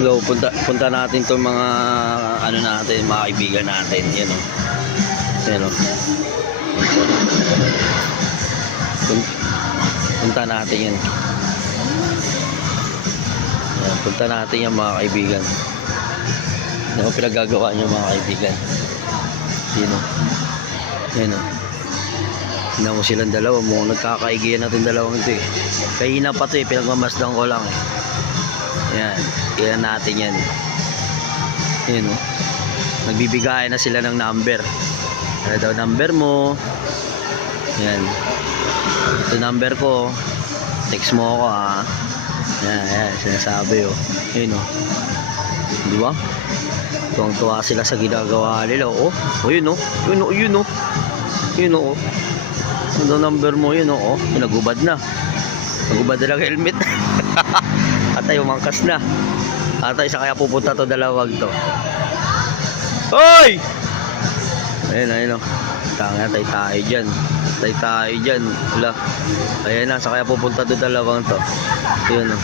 Go, punta natin tong mga ano natin, mga kaibigan natin. Yan o. Yan o. Punta natin yan. Yan, punta natin yan mga kaibigan. Yan o pinagagawa nyo mga kaibigan. Yan o. Yan o. Tignan mo silang dalawa. Mukhang nagkakaigihan natin dalawang ito eh. Kahina pa ito eh. Pinagmamasdan ko lang eh. Yan. Tignan natin yan. Yan o. Nagbibigay na sila ng number. Ano daw number mo? Yan. Ito number ko. Text mo ako ha. Yan. Yan. Sinasabi o. Yan o. Diba? Tuwang-tuwa sila sa ginagawa nila. O. O yun o. Yun o. Yun o. Yun o. Ano number mo yun o. Pinagubad na. Nagubad na lang helmet. Atay umangkas na. Atay sa kaya pupunta to dalawag to. Hoy! Ayun ayun o. Tanga tayo dyan. Tayo dyan. Wala. Ayan na sa kaya pupunta to dalawang to. Yun o.